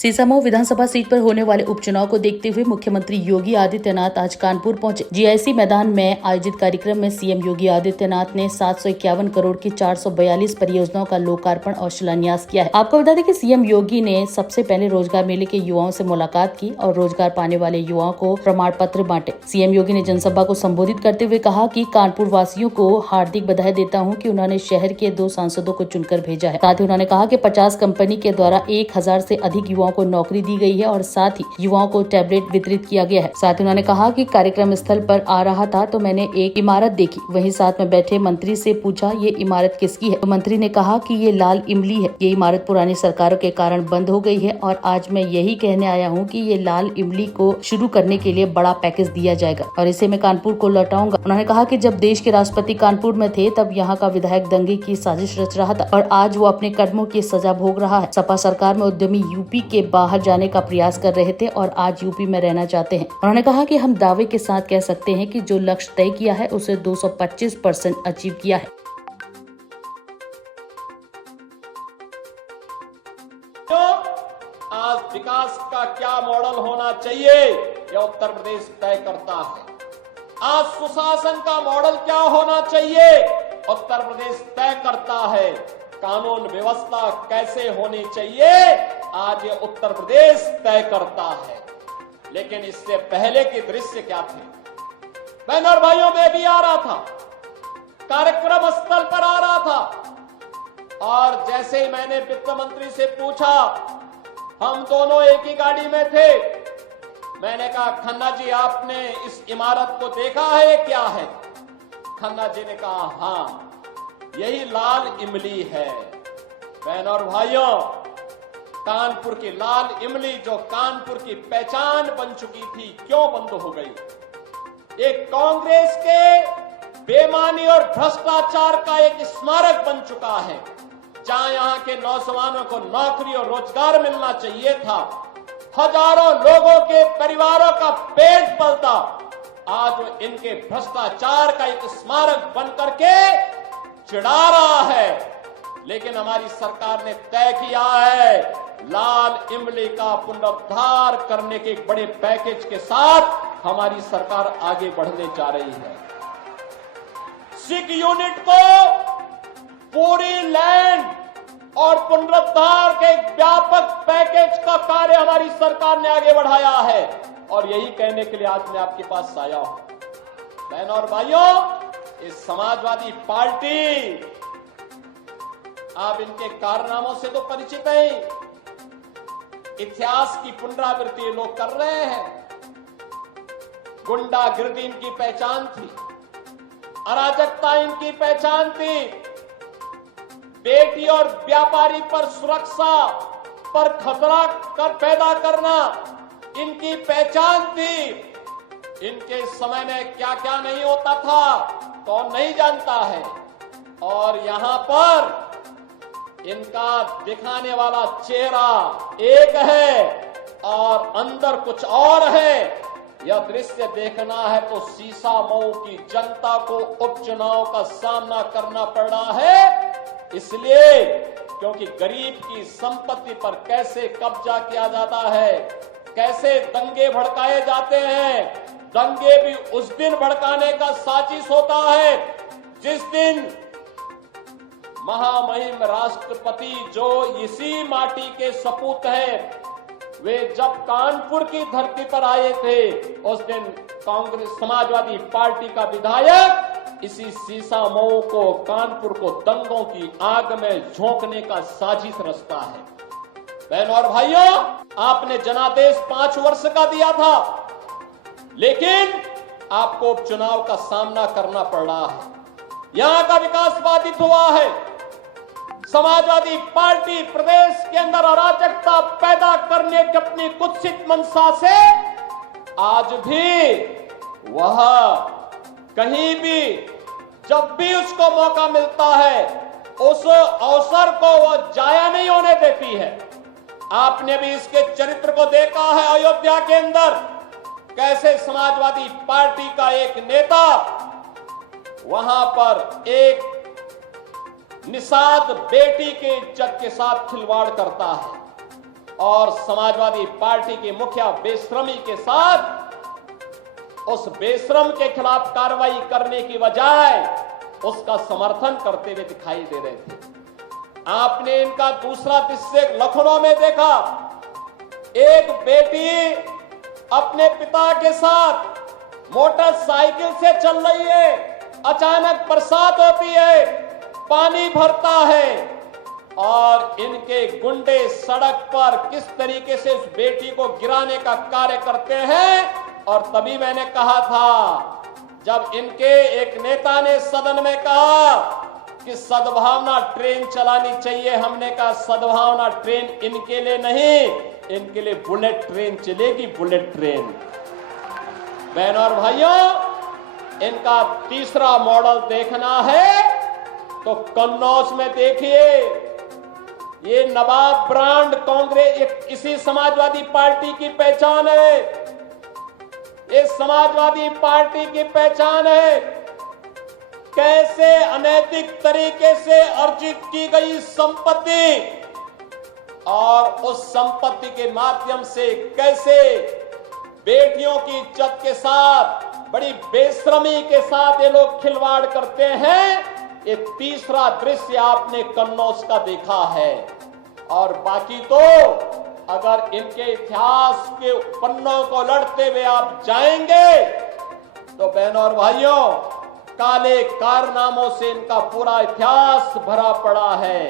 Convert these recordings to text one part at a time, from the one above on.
सीसामऊ विधानसभा seat पर होने वाले उपचुनाव को देखते हुए मुख्यमंत्री योगी आदित्यनाथ आज कानपुर पहुंचे। जीआईसी मैदान में आयोजित कार्यक्रम में सीएम योगी आदित्यनाथ ने 751 करोड़ की 442 परियोजनाओं का लोकार्पण और शिलान्यास किया है। आपको बता दें कि सीएम योगी ने सबसे पहले रोजगार मेले के युवाओं से मुलाकात की और रोजगार पाने वाले युवाओं को प्रमाण पत्र बांटे। सीएम योगी ने जनसभा को संबोधित करते हुए कहा कि कानपुर वासियों को हार्दिक बधाई देता हूं कि उन्होंने शहर के 2 सांसदों को चुनकर भेजा है। साथ ही उन्होंने कहा कि 50 कंपनी के द्वारा 1000 से अधिक युवाओं को नौकरी दी गई है और साथ ही युवाओं को टैबलेट वितरित किया गया है। साथ ही उन्होंने कहा कि कार्यक्रम स्थल पर आ रहा था तो मैंने एक इमारत देखी, वहीं साथ में बैठे मंत्री से पूछा ये इमारत किसकी है, तो मंत्री ने कहा कि ये लाल इमली है। ये इमारत पुरानी सरकारों के कारण बंद हो गई है और आज मैं यही कहने आया हूँ कि ये लाल इमली को शुरू करने के लिए बड़ा पैकेज दिया जाएगा और इसे मैं कानपुर को लौटाऊंगा। उन्होंने कहा कि जब देश के राष्ट्रपति कानपुर में थे तब यहाँ का विधायक दंगे की साजिश रच रहा था और आज वो अपने कदमों की सजा भोग रहा है। सपा सरकार में उद्यमी यूपी के बाहर जाने का प्रयास कर रहे थे और आज यूपी में रहना चाहते हैं। उन्होंने कहा कि हम दावे के साथ कह सकते हैं कि जो लक्ष्य तय किया है उसे 225% अचीव किया है। आज विकास का क्या मॉडल होना चाहिए यह उत्तर प्रदेश तय करता है। आज सुशासन का मॉडल क्या होना चाहिए उत्तर प्रदेश तय करता है। कानून व्यवस्था कैसे होनी चाहिए आज ये उत्तर प्रदेश तय करता है। लेकिन इससे पहले के दृश्य क्या थे? बहन और भाइयों, मैं भी आ रहा था, कार्यक्रम स्थल पर आ रहा था और जैसे ही मैंने वित्त मंत्री से पूछा, हम दोनों एक ही गाड़ी में थे, मैंने कहा खन्ना जी आपने इस इमारत को देखा है, क्या है? खन्ना जी ने कहा हाँ यही लाल इमली है। बहन और भाइयों, कानपुर की लाल इमली जो कानपुर की पहचान बन चुकी थी, क्यों बंद हो गई? एक कांग्रेस के बेईमानी और भ्रष्टाचार का एक स्मारक बन चुका है। जहां यहां के नौजवानों को नौकरी और रोजगार मिलना चाहिए था, हजारों लोगों के परिवारों का पेट पलता, आज इनके भ्रष्टाचार का एक स्मारक बन करके चिढ़ा रहा है। लेकिन हमारी सरकार ने तय किया है लाल इमली का पुनरुद्धार करने के एक बड़े पैकेज के साथ हमारी सरकार आगे बढ़ने जा रही है। सिक यूनिट को पूरी लैंड और पुनरुद्धार के एक व्यापक पैकेज का कार्य हमारी सरकार ने आगे बढ़ाया है और यही कहने के लिए आज मैं आपके पास आया हूं। बहनों और भाइयों, इस समाजवादी पार्टी, आप इनके कारनामों से तो परिचित हैं। इतिहास की पुनरावृत्ति लोग कर रहे हैं। गुंडागिर्दी इनकी पहचान थी, अराजकता इनकी पहचान थी, बेटी और व्यापारी पर सुरक्षा पर खतरा पैदा करना इनकी पहचान थी। इनके समय में क्या क्या नहीं होता था कौन नहीं जानता है। और यहां पर इनका दिखाने वाला चेहरा एक है और अंदर कुछ और है। यह दृश्य देखना है तो सीसामऊ की जनता को उपचुनाव का सामना करना पड़ रहा है, इसलिए क्योंकि गरीब की संपत्ति पर कैसे कब्जा किया जाता है, कैसे दंगे भड़काए जाते हैं। दंगे भी उस दिन भड़काने का साजिश होता है जिस दिन महामहिम राष्ट्रपति जो इसी माटी के सपूत हैं, वे जब कानपुर की धरती पर आए थे, उस दिन कांग्रेस समाजवादी पार्टी का विधायक इसी सीसामऊ को, कानपुर को दंगों की आग में झोंकने का साजिश रचता है। बहनों और भाइयों, आपने जनादेश 5 वर्ष का दिया था, लेकिन आपको उपचुनाव का सामना करना पड़ रहा है। यहां का विकास बाधित हुआ है। समाजवादी पार्टी प्रदेश के अंदर अराजकता पैदा करने की अपनी कुत्सित मंशा से आज भी वह कहीं भी जब भी उसको मौका मिलता है उस अवसर को वह जाया नहीं होने देती है। आपने भी इसके चरित्र को देखा है अयोध्या के अंदर, कैसे समाजवादी पार्टी का एक नेता वहां पर एक निषाद बेटी के इज्जत के साथ खिलवाड़ करता है और समाजवादी पार्टी के मुखिया बेशर्मी के साथ उस बेशरम के खिलाफ कार्रवाई करने की बजाय उसका समर्थन करते हुए दिखाई दे रहे थे। आपने इनका दूसरा दृश्य लखनऊ में देखा। एक बेटी अपने पिता के साथ मोटरसाइकिल से चल रही है, अचानक बरसात होती है, पानी भरता है और इनके गुंडे सड़क पर किस तरीके से उस बेटी को गिराने का कार्य करते हैं। और तभी मैंने कहा था, जब इनके एक नेता ने सदन में कहा कि सद्भावना ट्रेन चलानी चाहिए, हमने कहा सद्भावना ट्रेन इनके लिए नहीं, इनके लिए बुलेट ट्रेन चलेगी, बुलेट ट्रेन। बहनों और भाइयों, इनका तीसरा मॉडल देखना है तो कन्नौज में देखिए। ये नवाब ब्रांड कांग्रेस इसी समाजवादी पार्टी की पहचान है। ये समाजवादी पार्टी की पहचान है। कैसे अनैतिक तरीके से अर्जित की गई संपत्ति और उस संपत्ति के माध्यम से कैसे बेटियों की इज्जत के साथ बड़ी बेशर्मी के साथ ये लोग खिलवाड़ करते हैं। ये तीसरा दृश्य आपने कन्नौज का देखा है। और बाकी तो अगर इनके इतिहास के पन्नों को लड़ते हुए आप जाएंगे तो बहनों और भाइयों, काले कारनामों से इनका पूरा इतिहास भरा पड़ा है।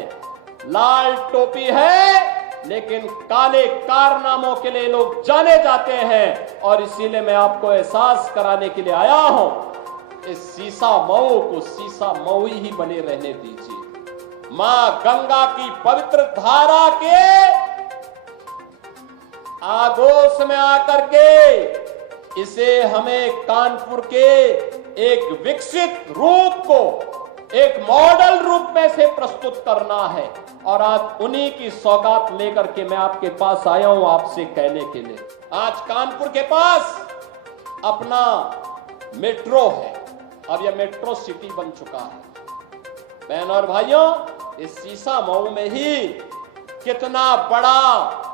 लाल टोपी है लेकिन काले कारनामों के लिए लोग जाने जाते हैं। और इसीलिए मैं आपको एहसास कराने के लिए आया हूं, इस सीसा मऊ को सीसा मऊ ही बने रहने दीजिए। मां गंगा की पवित्र धारा के आगोश में आकर के इसे हमें कानपुर के एक विकसित रूप को एक मॉडल रूप में से प्रस्तुत करना है। और आज उन्हीं की सौगात लेकर के मैं आपके पास आया हूं आपसे कहने के लिए। आज कानपुर के पास अपना मेट्रो है, अब यह मेट्रो सिटी बन चुका है। बहनों और भाइयों, इस सीसा मऊ में ही कितना बड़ा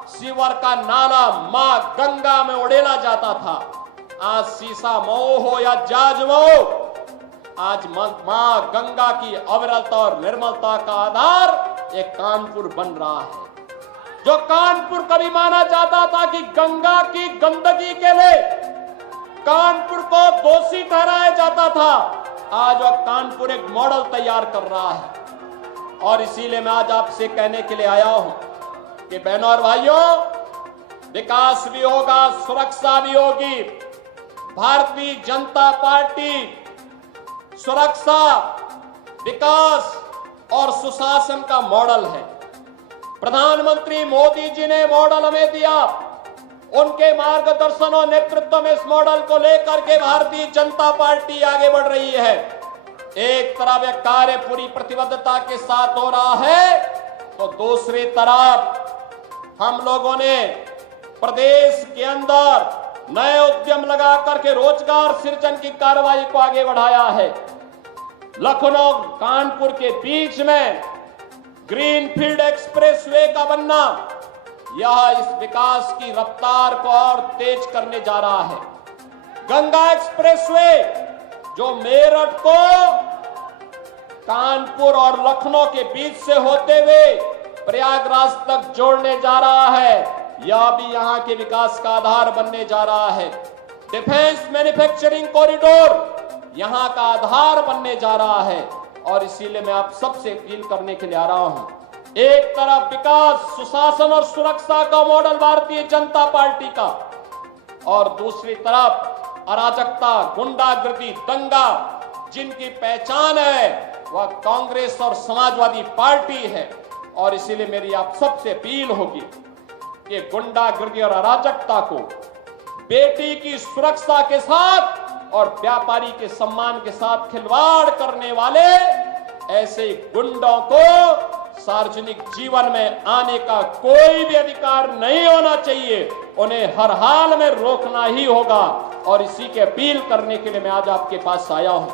सीवर का नाला मां गंगा में उड़ेला जाता था। आज सीसा मऊ हो या जाज मऊ, आज मां गंगा की अविरलता और निर्मलता का आधार एक कानपुर बन रहा है। जो कानपुर कभी माना जाता था कि गंगा की गंदगी के लिए कानपुर को दोषी ठहराया जाता था, आज वह कानपुर एक मॉडल तैयार कर रहा है। और इसीलिए मैं आज आपसे कहने के लिए आया हूं कि बहनों और भाइयों, विकास भी होगा, सुरक्षा भी होगी। भारतीय जनता पार्टी सुरक्षा, विकास और सुशासन का मॉडल है। प्रधानमंत्री मोदी जी ने मॉडल हमें दिया। उनके मार्गदर्शन और नेतृत्व में इस मॉडल को लेकर के भारतीय जनता पार्टी आगे बढ़ रही है। एक तरफ यह कार्य पूरी प्रतिबद्धता के साथ हो रहा है तो दूसरी तरफ हम लोगों ने प्रदेश के अंदर नए उद्यम लगा करके रोजगार सृजन की कार्रवाई को आगे बढ़ाया है। लखनऊ कानपुर के बीच में ग्रीनफील्ड एक्सप्रेसवे का बनना यह इस विकास की रफ्तार को और तेज करने जा रहा है। गंगा एक्सप्रेसवे जो मेरठ को कानपुर और लखनऊ के बीच से होते हुए प्रयागराज तक जोड़ने जा रहा है, यह भी यहां के विकास का आधार बनने जा रहा है। डिफेंस मैन्युफैक्चरिंग कॉरिडोर यहां का आधार बनने जा रहा है। और इसीलिए मैं आप सबसे अपील करने के लिए आ रहा हूं, एक तरफ विकास, सुशासन और सुरक्षा का मॉडल भारतीय जनता पार्टी का, और दूसरी तरफ अराजकता, गुंडागर्दी, दंगा जिनकी पहचान है वह कांग्रेस और समाजवादी पार्टी है। और इसीलिए मेरी आप सबसे अपील होगी कि गुंडागर्दी और अराजकता को बेटी की सुरक्षा के साथ और व्यापारी के सम्मान के साथ खिलवाड़ करने वाले ऐसे गुंडों को सार्वजनिक जीवन में आने का कोई भी अधिकार नहीं होना चाहिए। उन्हें हर हाल में रोकना ही होगा। और इसी की अपील करने के लिए मैं आज आपके पास आया हूं।